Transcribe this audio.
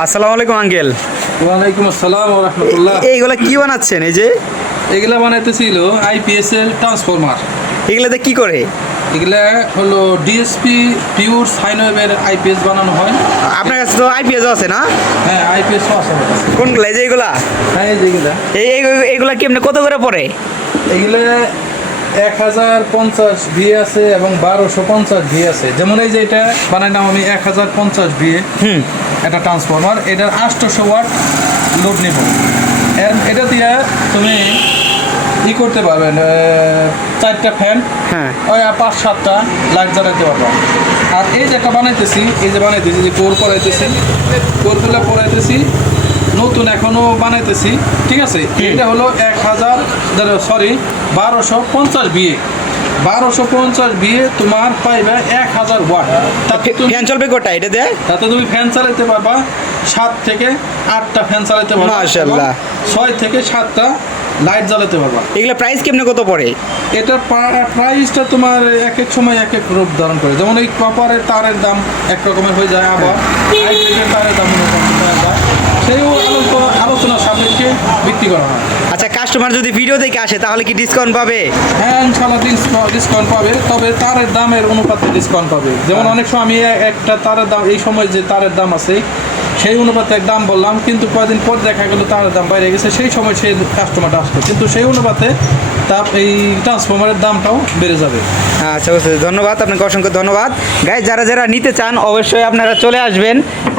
আসসালামু আলাইকুম আঙ্কেল। ওয়ালাইকুম আসসালাম ওয়া রাহমাতুল্লাহ। এইগুলা কি বানাচ্ছেন? এই যে এগুলা বানাইতেছিল আইপিএস এর ট্রান্সফরমার। এগুলাতে কি করে? এগুলা হলো ডিএসপি পিওর সাইন ওয়েভের আইপিএস বানানো হয়। আপনার কাছে তো আইপিএস আছে না? হ্যাঁ, আইপিএস আছে আমার কাছে। কোনগুলা? এই যে এগুলা? হ্যাঁ, এই যেগুলা এইগুলা কি এমনি কত করে পড়ে? এগুলা 1050 ভি আছে এবং 1250 ভি আছে। যেমন এই যে এটা বানাইলাম আমি 1050 ভি একটা ট্রান্সফরমার। এটার 800 ওয়াট লোড নেব। এটা দিয়ে তুমি করতে পারবেন, 4টা ফ্যান, হ্যাঁ, ওই 5-7টা লাইট জ্বালাতে পারবো। আর এই যে একটা বানাইতেছি, যে কোর করাইতেছি, কোরগুলো পরাইতেছি, নতুন এখনো বানাইতেছি। ঠিক আছে, এটা হলো 1250 বিয়ে। 1250 বিয়ে তোমার পাইবে 1000 ওয়াট। ফ্যান চলবে কোটা এটা দেয়? তাতে তুমি ফ্যান চালাতে পারবা 7 থেকে 8টা ফ্যান চালাতে পারবা। মাশাআল্লাহ। 6 থেকে 7টা লাইট জ্বালাতে পারবা। এগুলা প্রাইস কেমনে কত পড়ে? এটা প্রাইসটা তোমার এক এক সময় এক এক রূপ ধারণ করে। যেমন এই কপারের তারের দাম এক রকমের হয়ে যায়, আবার হাইব্রিডের তারের দাম অন্যরকম হয়ে যায়। সেই আলোচনা সাপেক্ষে বিক্রি করা হয়। আচ্ছা, কাস্টমার যদি ভিডিও দেখে আসে তাহলে কি ডিসকাউন্ট পাবে? হ্যাঁ, ইনশাল্লাহ ডিসকাউন্ট পাবে, তবে তারের দামের অনুপাতে ডিসকাউন্ট পাবে। যেমন অনেক সময় আমি একটা তারের দাম, এই সময় যে তারের দাম আছে সেই অনুপাতে এক দাম বললাম, কিন্তু কয়েকদিন পর দেখা গেল তারের দাম বাইরে গেছে, সেই সময় সেই কাস্টমারটা আসতো, কিন্তু সেই অনুপাতে এই ট্রান্সফরমারের দামটাও বেড়ে যাবে। আচ্ছা, ধন্যবাদ আপনাকে, অসংখ্য ধন্যবাদ। গাইজ, যারা যারা নিতে চান অবশ্যই আপনারা চলে আসবেন।